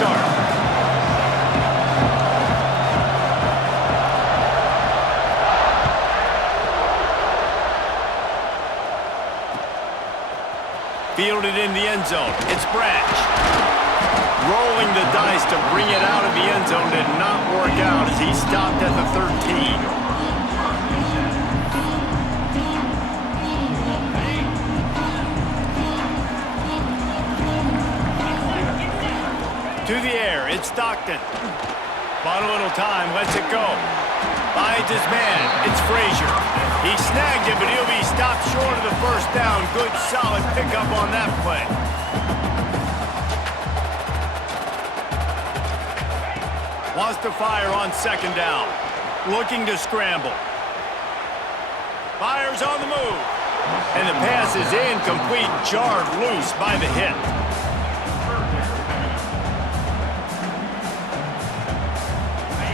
start. Fielded in the end zone. It's Branch. Rolling the dice to bring it out of the end zone did not work out as he stopped at the 13. To the air, it's Stockton. Bought a little time, lets it go. Finds his man, it's Frazier. He snagged it, but he'll be stopped short of the first down. Good, solid pickup on that play. Wants to fire on second down. Looking to scramble. Fires on the move. And the pass is incomplete, jarred loose by the hit.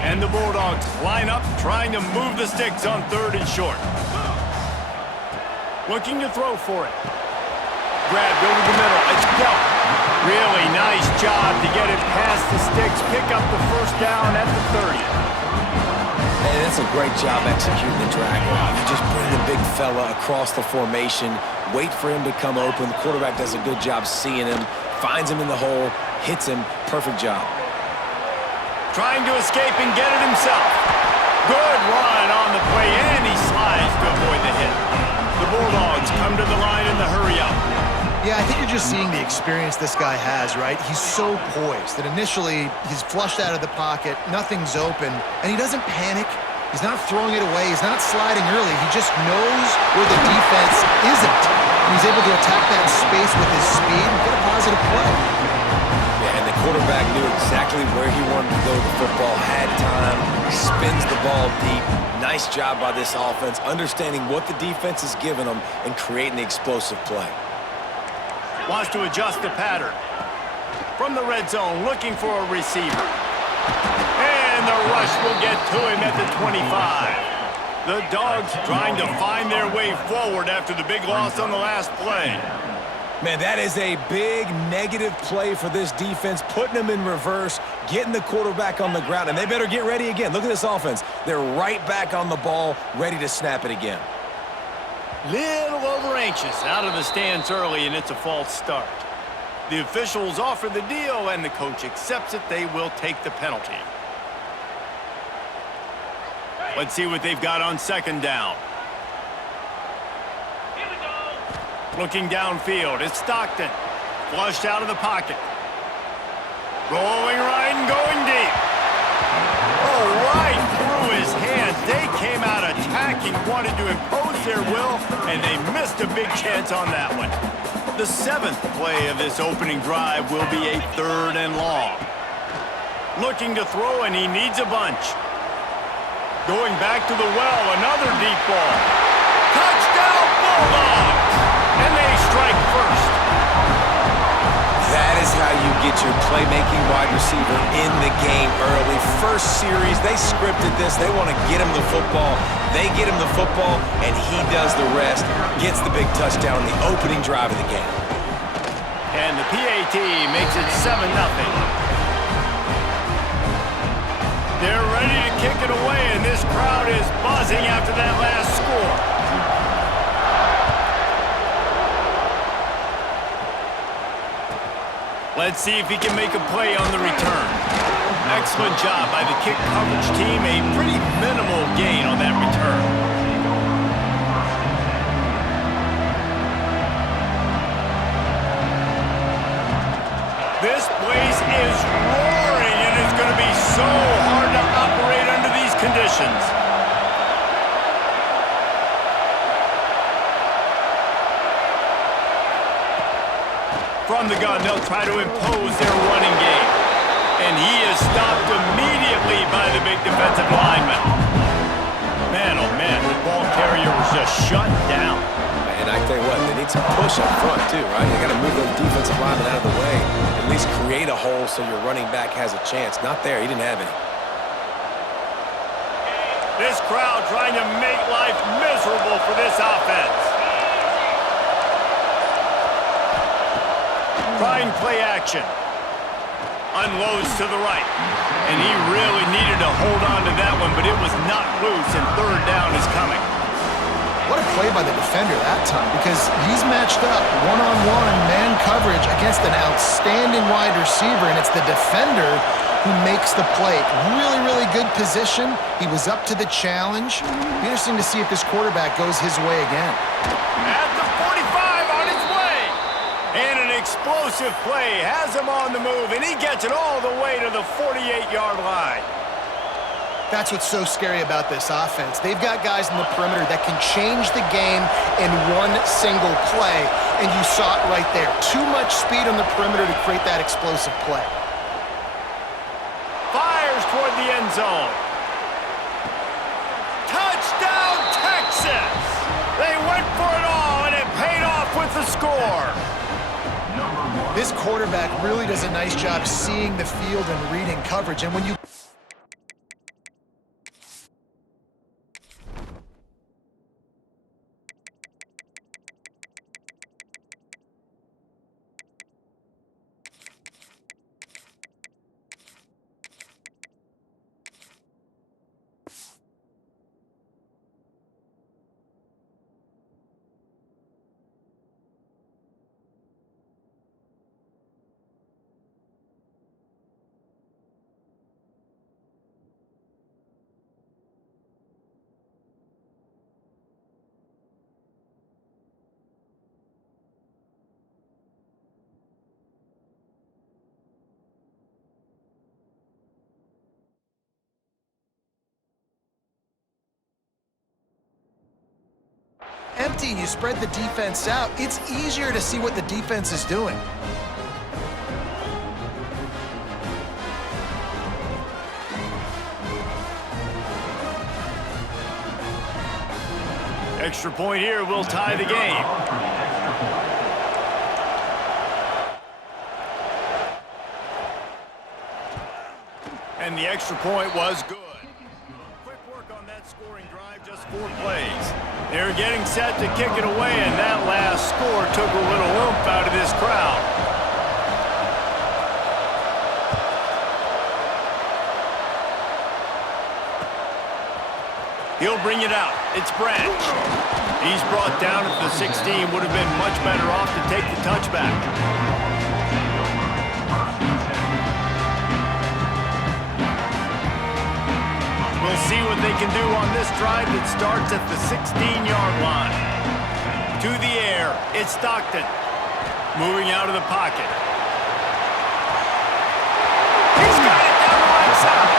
And the Bulldogs line up, trying to move the sticks on 3rd and short. Looking to throw for it. Grabbed over the middle. It's Delp. Really nice job to get it past the sticks, pick up the first down at the 30. Hey, that's a great job executing the drag route. You just bring the big fella across the formation, wait for him to come open. The quarterback does a good job seeing him, finds him in the hole, hits him. Perfect job. Trying to escape and get it himself. Good run on the play, and he slides to avoid the hit. The Bulldogs come to the line in the hurry-up. Yeah, I think you're just seeing the experience this guy has, right? He's so poised that initially he's flushed out of the pocket, nothing's open, and he doesn't panic. He's not throwing it away. He's not sliding early. He just knows where the defense isn't. And he's able to attack that space with his speed and get a positive play. Yeah, and the quarterback knew exactly where he wanted to go with the football, had time, spins the ball deep. Nice job by this offense, understanding what the defense is giving them and creating the explosive play. Wants to adjust the pattern. From the red zone, looking for a receiver. And the rush will get to him at the 25. The Dogs trying to find their way forward after the big loss on the last play. Man, that is a big negative play for this defense, putting them in reverse, getting the quarterback on the ground, and they better get ready again. Look at this offense. They're right back on the ball, ready to snap it again. Little over-anxious out of the stands early, and it's a false start. The officials offer the deal, and the coach accepts it. They will take the penalty. Let's see what they've got on second down. Looking downfield, it's Stockton. Flushed out of the pocket. Rolling right and going deep. Oh, right through his hands. They came out attacking, wanted to impose their will, and they missed a big chance on that one. The 7th play of this opening drive will be a 3rd and long. Looking to throw, and he needs a bunch. Going back to the well, another deep ball. Touchdown, Bulldogs! And they strike first. That is how you get your playmaking wide receiver in the game early. First series, they scripted this. They want to get him the football. They get him the football, and he does the rest. Gets the big touchdown in the opening drive of the game. And the PAT makes it 7-0. They're ready to kick it away, and this crowd is buzzing after that last score. Let's see if he can make a play on the return. Excellent job by the kick coverage team. A pretty minimal gain on that return. This place is roaring, and it's going to be so hard to operate under these conditions. From the gun, they'll try to impose their running game. And he is stopped immediately by the big defensive lineman. Man, oh man, the ball carrier was just shut down. And I tell you what, they need some push up front too, right? They got to move those defensive linemen out of the way. At least create a hole so your running back has a chance. Not there, he didn't have any. This crowd trying to make life miserable for this offense. Trying play action. Unloads to the right. And he really needed to hold on to that one, but it was not loose, and third down is coming. What a play by the defender that time, because he's matched up one-on-one man coverage against an outstanding wide receiver, and it's the defender who makes the play. Really, really good position. He was up to the challenge. Be interesting to see if this quarterback goes his way again. At the 45 on his way. And an explosive play has him on the move, and he gets it all the way to the 48-yard line. That's what's so scary about this offense. They've got guys in the perimeter that can change the game in one single play, and you saw it right there. Too much speed on the perimeter to create that explosive play. Fires toward the end zone. Touchdown, Texas! They went for it all, and it paid off with the score. This quarterback really does a nice job seeing the field and reading coverage, and when you empty and you spread the defense out, it's easier to see what the defense is doing. Extra point here will tie the game. And the extra point was good. Quick work on that scoring drive, just 4 plays. They're getting set to kick it away, and that last score took a little oomph out of this crowd. He'll bring it out. It's Branch. He's brought down at the 16. Would have been much better off to take the touchback. We'll see what they can do on this drive that starts at the 16-yard line. To the air, it's Stockton. Moving out of the pocket. He's got it down the right side.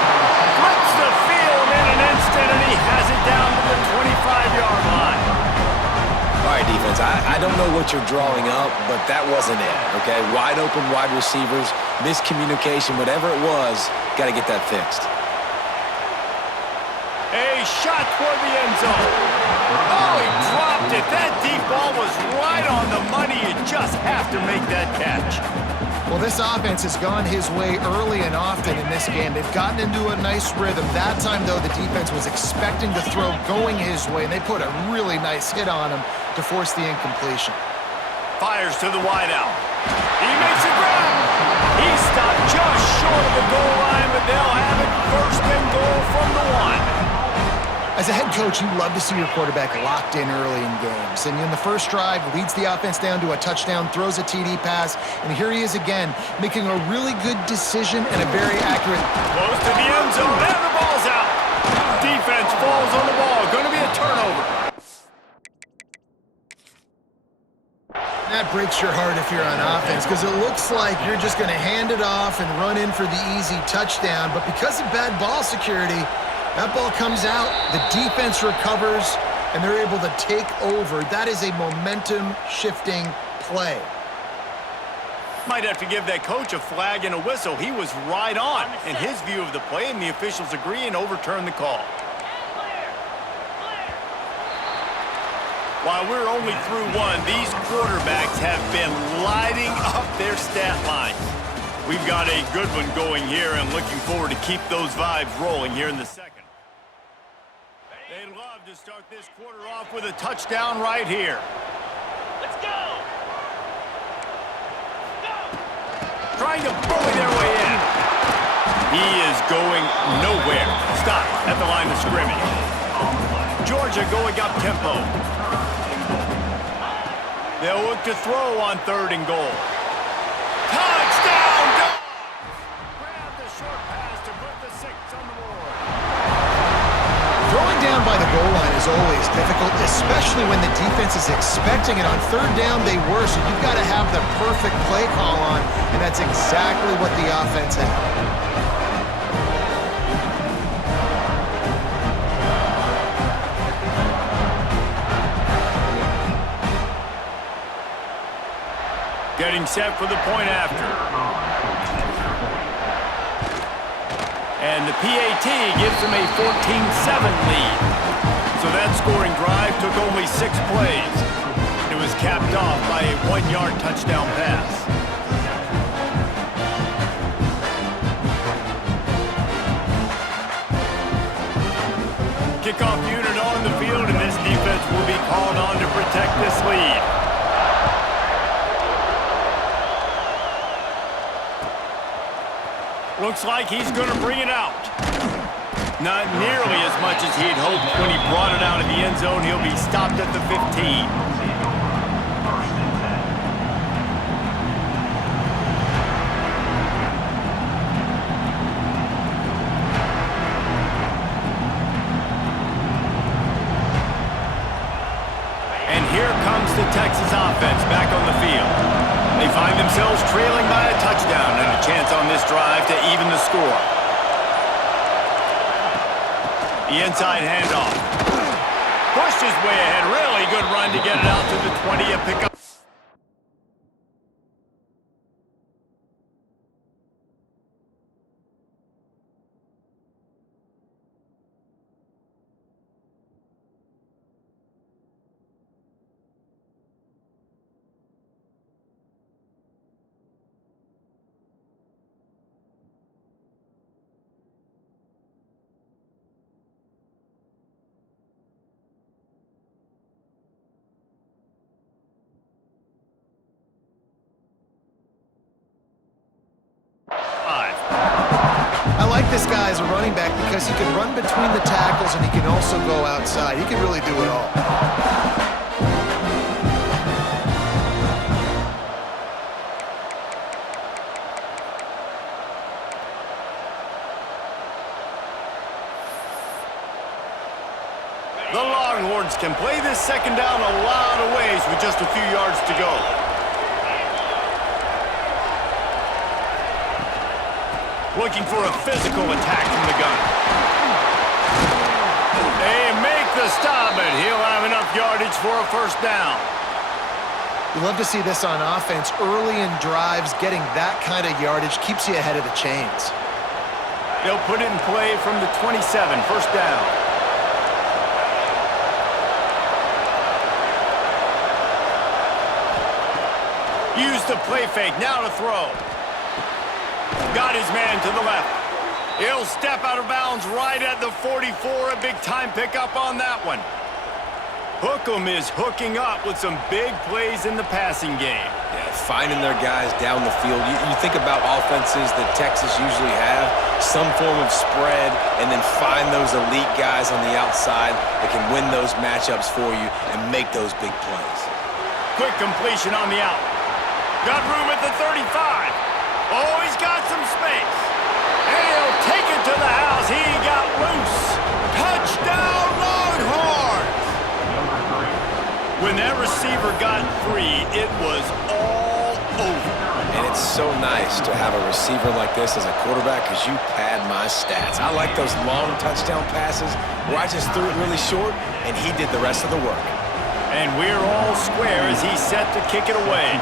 Flips the field in an instant, and he has it down to the 25-yard line. All right, defense, I don't know what you're drawing up, but that wasn't it, okay? Wide open wide receivers, miscommunication, whatever it was, got to get that fixed. A shot toward the end zone. Oh, he dropped it. That deep ball was right on the money. You just have to make that catch. Well, this offense has gone his way early and often in this game. They've gotten into a nice rhythm. That time, though, the defense was expecting the throw going his way, and they put a really nice hit on him to force the incompletion. Fires to the wideout. He makes a grab. He stopped just short of the goal line, but they'll have it first and goal from the 1. As a head coach, you love to see your quarterback locked in early in games. And in the first drive, leads the offense down to a touchdown, throws a TD pass, and here he is again, making a really good decision and a very accurate... Close to the end zone, and the ball's out. Defense falls on the ball. Going to be a turnover. That breaks your heart if you're on offense, because it looks like you're just going to hand it off and run in for the easy touchdown. But because of bad ball security, that ball comes out, the defense recovers, and they're able to take over. That is a momentum-shifting play. Might have to give that coach a flag and a whistle. He was right on in his view of the play, and the officials agree and overturn the call. While we're only through 1, these quarterbacks have been lighting up their stat lines. We've got a good one going here, and looking forward to keep those vibes rolling here in the second. They'd love to start this quarter off with a touchdown right here. Let's go! Go! Trying to bully their way in. He is going nowhere. Stop at the line of scrimmage. Georgia going up tempo. They'll look to throw on 3rd and goal. Touchdown, Dogs! Grab the short pass to put the 6 on the board. Throwing down by the goal line is always difficult, especially when the defense is expecting it. On 3rd down, they were, so you've got to have the perfect play call on, and that's exactly what the offense had. Getting set for the point after. And the PAT gives them a 14-7 lead. So that scoring drive took only 6 plays. It was capped off by a 1-yard touchdown pass. Kickoff unit on the field, and this defense will be called on to protect this lead. Looks like he's going to bring it out. Not nearly as much as he'd hoped when he brought it out of the end zone. He'll be stopped at the 15. And here comes the Texas offense back on the field. They find themselves trailing by a touchdown and a chance on this drive to even the score. The inside handoff. Pushed his way ahead. Really good run to get it out to the 20. A pickup. I like this guy as a running back because he can run between the tackles and he can also go outside. He can really do it all. The Longhorns can play this 2nd down a lot of ways with just a few yards to go. Looking for a physical attack from the gun. They make the stop, but he'll have enough yardage for a 1st down. You love to see this on offense. Early in drives, getting that kind of yardage keeps you ahead of the chains. They'll put it in play from the 27, 1st down. Use the play fake, now to throw. Got his man to the left. He'll step out of bounds right at the 44. A big-time pickup on that one. Hookem is hooking up with some big plays in the passing game. Yeah, finding their guys down the field. You think about offenses that Texas usually have, some form of spread, and then find those elite guys on the outside that can win those matchups for you and make those big plays. Quick completion on the out. Got room at the 35. Oh, he's got some space. And he'll take it to the house. He got loose. Touchdown, Longhorns! When that receiver got 3, it was all over. And it's so nice to have a receiver like this as a quarterback because you pad my stats. I like those long touchdown passes where I just threw it really short and he did the rest of the work. And we're all square as he's set to kick it away.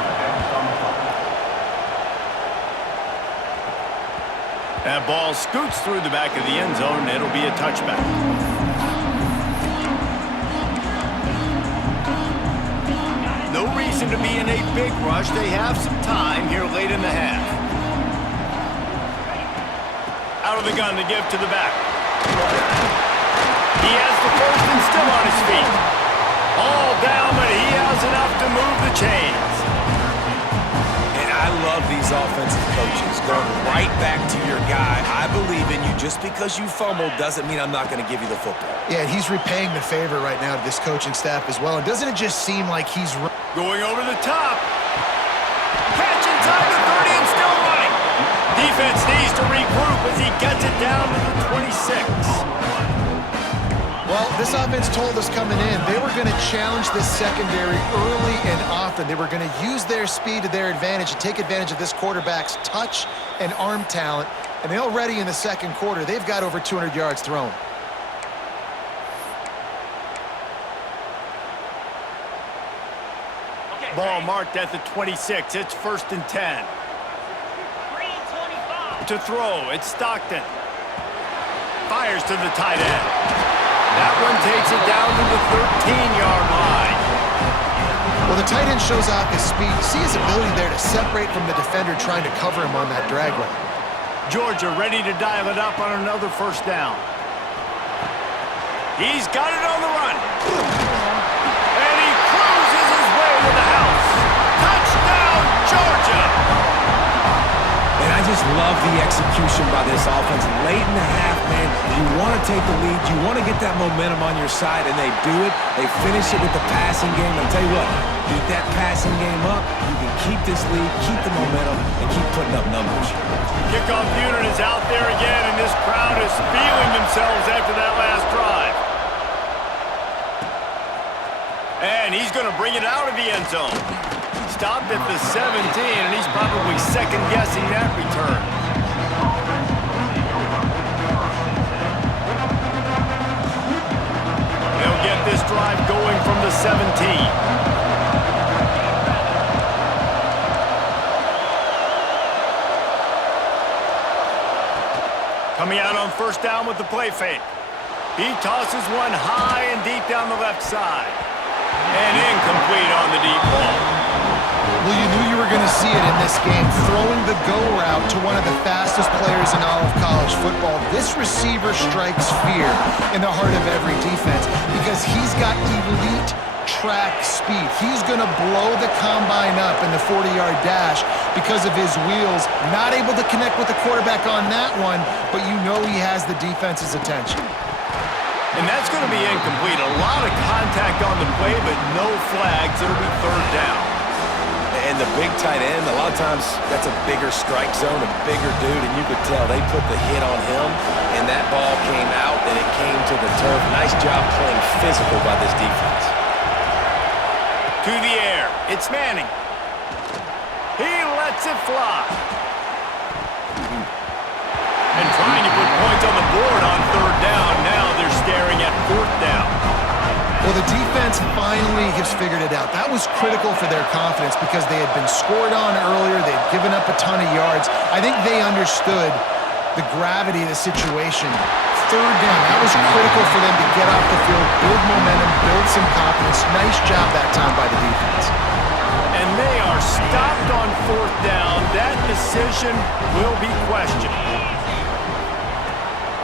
That ball scoots through the back of the end zone, and it'll be a touchback. No reason to be in a big rush. They have some time here late in the half. Out of the gun to give to the back. He has the 1st and still on his feet. All down, but he has enough to move the chains. And I love these offensive coaches, going right back to your guy. I believe in you. Just because you fumbled doesn't mean I'm not going to give you the football. Yeah, and he's repaying the favor right now to this coaching staff as well. And doesn't it just seem like he's going over the top? Catch inside the 30 and still running. Defense needs to regroup as he gets it down to the 26. Well, this offense told us coming in they were going to challenge this secondary early and often. They were going to use their speed to their advantage and take advantage of this quarterback's touch and arm talent. And already in the second quarter, they've got over 200 yards thrown. Ball marked at the 26. It's 1st and 10. To throw, it's Stockton. Fires to the tight end. That one takes it down to the 13-yard line. Well, the tight end shows off his speed. You see his ability there to separate from the defender trying to cover him on that drag route. Georgia ready to dial it up on another 1st down. He's got it on the run. And he cruises his way to the house. Touchdown, Georgia! And I just love the execution by this offense. Late in the half, man, you want to take the lead. You want to get that momentum on your side, and they do it. They finish it with the passing game. I'll tell you what, keep that passing game up. You can keep this lead, keep the momentum, and keep putting up numbers. Kickoff unit is out there again, and this crowd is feeling themselves after that last drive. And he's going to bring it out of the end zone. Stopped at the 17, and he's probably second-guessing that return. They'll get this drive going from the 17. Coming out on 1st down with the play fake. He tosses one high and deep down the left side. And incomplete on the deep ball. Well, you knew you were going to see it in this game. Throwing the go route to one of the fastest players in all of college football. This receiver strikes fear in the heart of every defense because he's got elite track speed. He's going to blow the combine up in the 40-yard dash because of his wheels. Not able to connect with the quarterback on that one, but you know he has the defense's attention. And that's going to be incomplete. A lot of contact on the play, but no flags. It'll be 3rd down. And the big tight end, a lot of times that's a bigger strike zone, a bigger dude, and you could tell they put the hit on him, and that ball came out, and it came to the turf. Nice job playing physical by this defense. To the air. It's Manning. He lets it fly. And trying to put points on the board on 3rd down. Now they're staring at 4th down. Well, the defense finally has figured it out. That was critical for their confidence because they had been scored on earlier. They had given up a ton of yards. I think they understood the gravity of the situation. 3rd down, that was critical for them to get off the field, build momentum, build some confidence. Nice job that time by the defense. And they are stopped on 4th down. That decision will be questioned.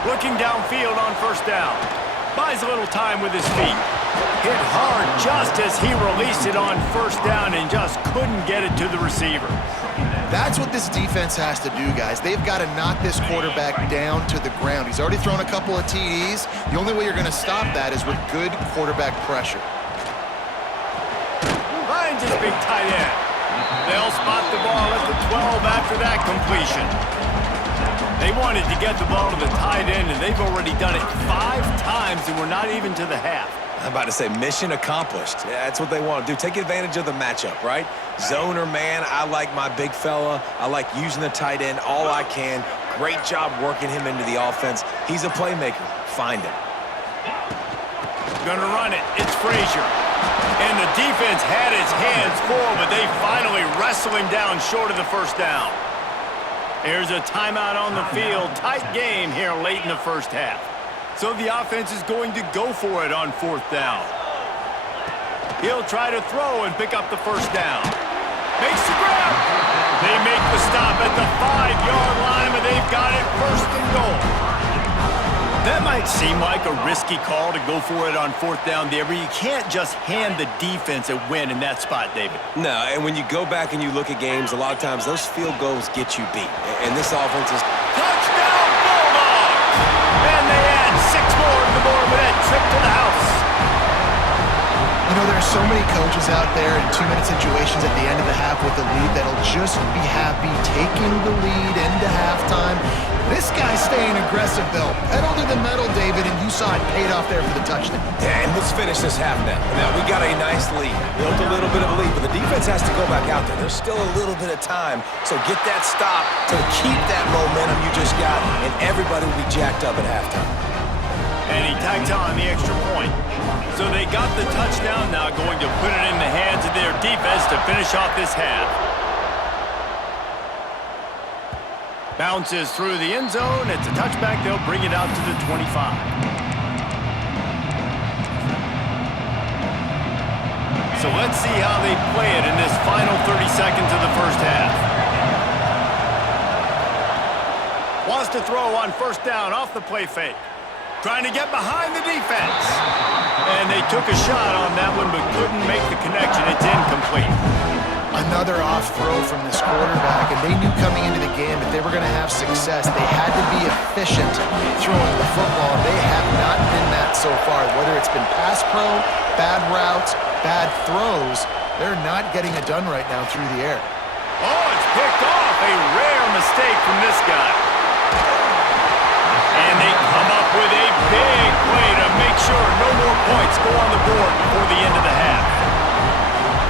Looking downfield on 1st down. Buys a little time with his feet. Hit hard just as he released it on 1st down and just couldn't get it to the receiver. That's what this defense has to do, guys. They've got to knock this quarterback down to the ground. He's already thrown a couple of TDs. The only way you're going to stop that is with good quarterback pressure. Finds his big tight end. They'll spot the ball at the 12 after that completion. They wanted to get the ball to the tight end, and they've already done it 5 times, and we're not even to the half. I'm about to say mission accomplished. Yeah, that's what they want to do. Take advantage of the matchup, right? Zone or man, I like my big fella. I like using the tight end all I can. Great job working him into the offense. He's a playmaker. Find him. Gonna run it. It's Frazier. And the defense had its hands full, but they finally wrestle him down short of the 1st down. There's a timeout on the field. Tight game here late in the 1st half. So the offense is going to go for it on 4th down. He'll try to throw and pick up the 1st down. Makes the grab. They make the stop at the 5-yard line, but they've got it 1st and goal. That might seem like a risky call to go for it on fourth down there, but you can't just hand the defense a win in that spot, David. No, and when you go back and you look at games, a lot of times those field goals get you beat. And this offense is... Touchdown, Bulldogs! And they add 6 more to the board with that trip to the house. You know, there are so many coaches out there in 2-minute situations at the end of the half with the lead that'll just be happy taking the lead into halftime. This guy's staying aggressive, though. Pedal to the metal, David, and you saw it paid off there for the touchdown. And let's finish this half now. Now, we got a nice lead. Built a little bit of a lead, but the defense has to go back out there. There's still a little bit of time, so get that stop to keep that momentum you just got, and everybody will be jacked up at halftime. And he tacked on the extra point. So they got the touchdown, now going to put it in the hands of their defense to finish off this half. Bounces through the end zone. It's a touchback. They'll bring it out to the 25. So let's see how they play it in this final 30 seconds of the first half. Wants to throw on first down off the play fake. Trying to get behind the defense. And they took a shot on that one, but couldn't make the connection. It's incomplete. Another off throw from this quarterback, and they knew coming into the game if they were going to have success, they had to be efficient throwing the football. They have not been that so far. Whether it's been pass pro, bad routes, bad throws, they're not getting it done right now through the air. Oh, it's picked off. A rare mistake from this guy. And they come up with a big play to make sure no more points go on the board before the end of the half.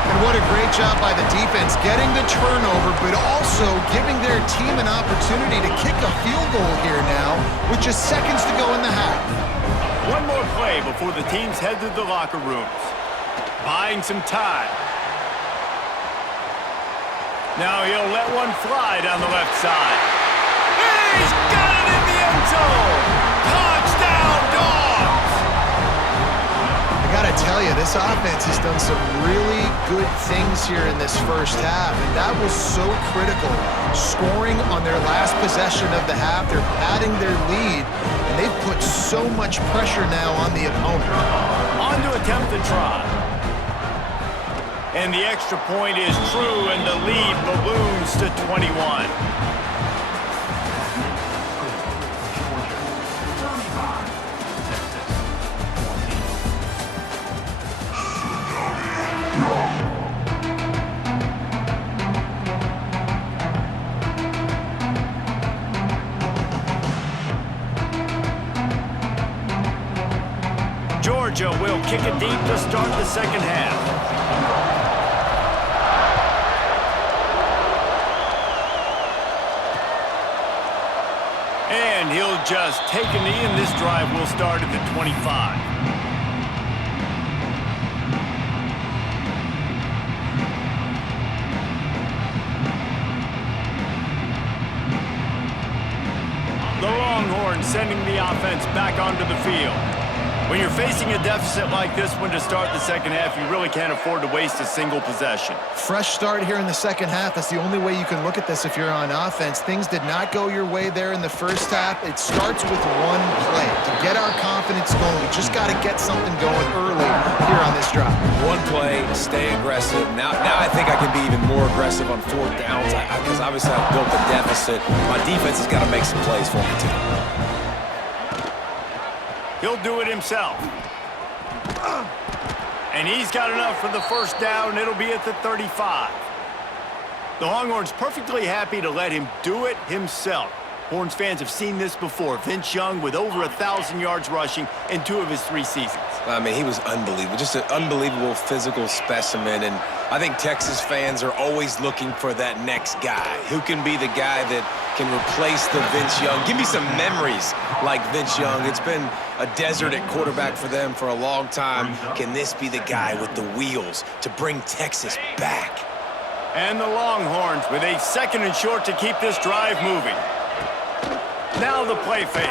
And what a great job by the defense getting the turnover, but also giving their team an opportunity to kick a field goal here now with just seconds to go in the half. One more play before the teams head to the locker rooms. Buying some time. Now he'll let one fly down the left side. He's got it in the end zone! Touchdown, Dogs! I gotta tell you, this offense has done some really good things here in this first half, and that was so critical. Scoring on their last possession of the half, they're padding their lead, and they've put so much pressure now on the opponent. On to attempt the try. And the extra point is true, and the lead balloons to 21. Georgia will kick it deep to start the second half. And he'll just take a knee, and this drive will start at the 25. The Longhorns sending the offense back onto the field. When you're facing a deficit like this one to start the second half, you really can't afford to waste a single possession. Fresh start here in the second half. That's the only way you can look at this if you're on offense. Things did not go your way there in the first half. It starts with one play. To get our confidence going, we just got to get something going early here on this drive. One play, stay aggressive. Now I think I can be even more aggressive on fourth downs because obviously I've built a deficit. My defense has got to make some plays for me too. He'll do it himself. And he's got enough for the first down. It'll be at the 35. The Longhorns perfectly happy to let him do it himself. Horns fans have seen this before. Vince Young with over 1,000 yards rushing in 2 of his 3 seasons. I mean, he was unbelievable. Just an unbelievable physical specimen. And I think Texas fans are always looking for that next guy. Who can be the guy that can replace the Vince Young? Give me some memories like Vince Young. It's been a desert at quarterback for them for a long time. Can this be the guy with the wheels to bring Texas back? And the Longhorns with a 2nd and short to keep this drive moving. Now the play fake.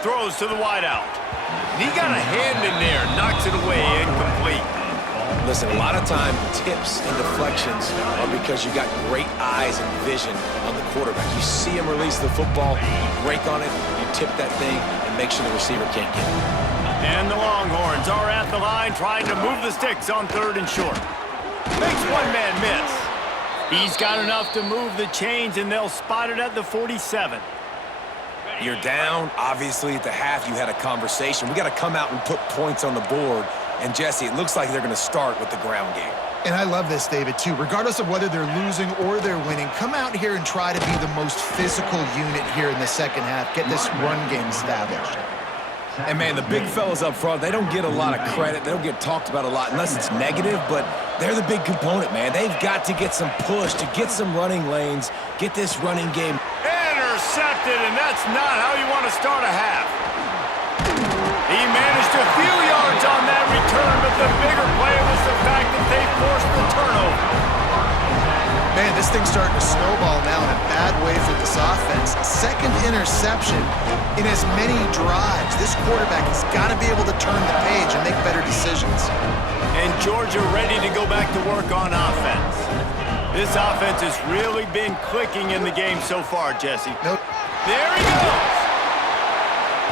Throws to the wideout. He got a hand in there, knocks it away, incomplete. Listen, a lot of time, tips and deflections are because you got great eyes and vision on the quarterback. You see him release the football, you break on it, you tip that thing and make sure the receiver can't get it. And the Longhorns are at the line trying to move the sticks on 3rd and short. Makes one man miss. He's got enough to move the chains, and they'll spot it at the 47. You're down. Obviously, at the half, you had a conversation. We got to come out and put points on the board. And, Jesse, it looks like they're going to start with the ground game. And I love this, David, too. Regardless of whether they're losing or they're winning, come out here and try to be the most physical unit here in the second half. Get this run game established. And, man, the big fellas up front, they don't get a lot of credit. They don't get talked about a lot unless it's negative, but they're the big component, man. They've got to get some push, to get some running lanes, get this running game. Intercepted, and that's not how you want to start a half. He managed a few yards on that return, but the bigger play was the fact that they forced the turnover. Man, this thing's starting to snowball now in a bad way for this offense. Second interception in as many drives. This quarterback has got to be able to turn the page and make better decisions. And Georgia ready to go back to work on offense. This offense has really been clicking in the game so far, Jesse. Nope. There he goes.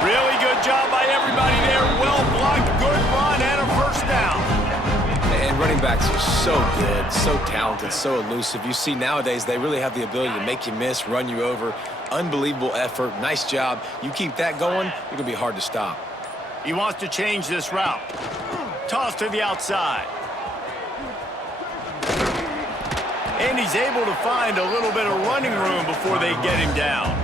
Really good job by everybody there. Well blocked, good run, and a first down. And running backs are so good, so talented, so elusive. You see nowadays they really have the ability to make you miss, run you over. Unbelievable effort. Nice job. You keep that going, you're going to be hard to stop. He wants to change this route. Toss to the outside. And he's able to find a little bit of running room before they get him down.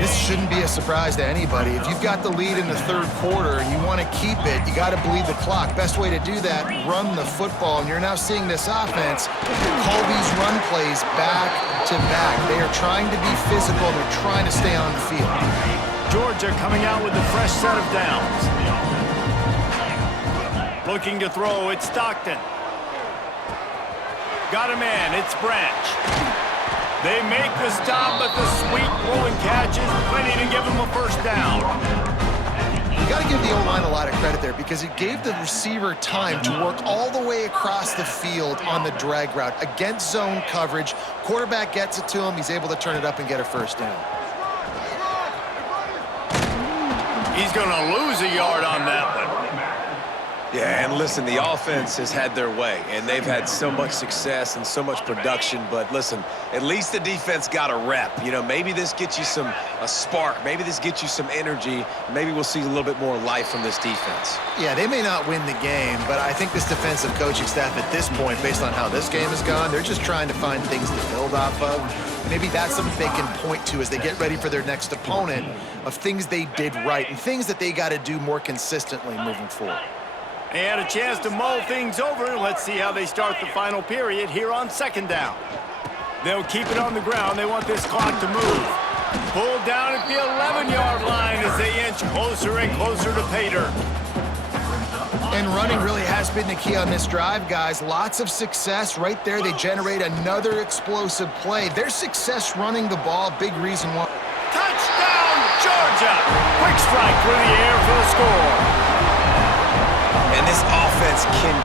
This shouldn't be a surprise to anybody. If you've got the lead in the 3rd quarter and you want to keep it, you got to bleed the clock. Best way to do that, run the football. And you're now seeing this offense call these run plays back to back. They are trying to be physical. They're trying to stay on the field. Georgia coming out with a fresh set of downs. Looking to throw, it's Stockton. Got a man, it's Branch. They make the stop, but the sweet rolling catch is plenty to give them a first down. You got to give the O-line a lot of credit there because it gave the receiver time to work all the way across the field on the drag route against zone coverage. Quarterback gets it to him. He's able to turn it up and get a first down. He's going to lose a yard on that one. Yeah, and listen, the offense has had their way, and they've had so much success and so much production. But listen, at least the defense got a rep. You know, maybe this gets you a spark. Maybe this gets you some energy. Maybe we'll see a little bit more life from this defense. Yeah, they may not win the game, but I think this defensive coaching staff at this point, based on how this game has gone, they're just trying to find things to build off of. Maybe that's something they can point to as they get ready for their next opponent of things they did right and things that they got to do more consistently moving forward. They had a chance to mull things over. Let's see how they start the final period here on 2nd down. They'll keep it on the ground. They want this clock to move. Pulled down at the 11-yard line as they inch closer and closer to pay dirt. And running really has been the key on this drive, guys. Lots of success right there. They generate another explosive play. Their success running the ball, big reason why. Touchdown, Georgia! Quick strike through the air for the score. And this offense can